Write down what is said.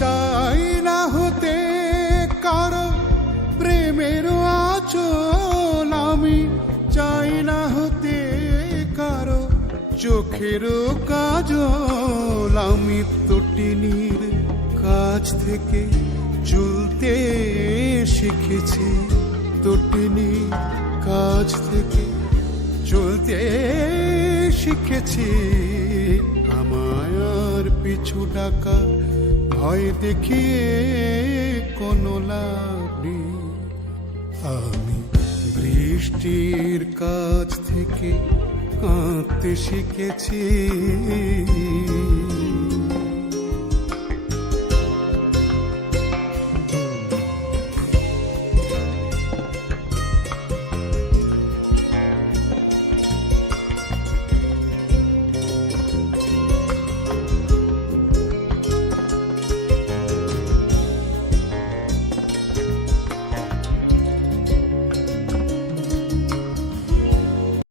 চাই না হতে কারও প্রেমের আচল আমি চাই না হতে কারও চোখের কাজল আমি তটিনীর কাছ থেকে চলতে শিখেছি। তটিনীর কাজ থেকে চলতে শিখেছি। আমায় পিছু ডাকা ভয় দেখিয়ে কোনো লাভ আমি বৃষ্টির কাছ থেকে কাঁদতে শিখেছি।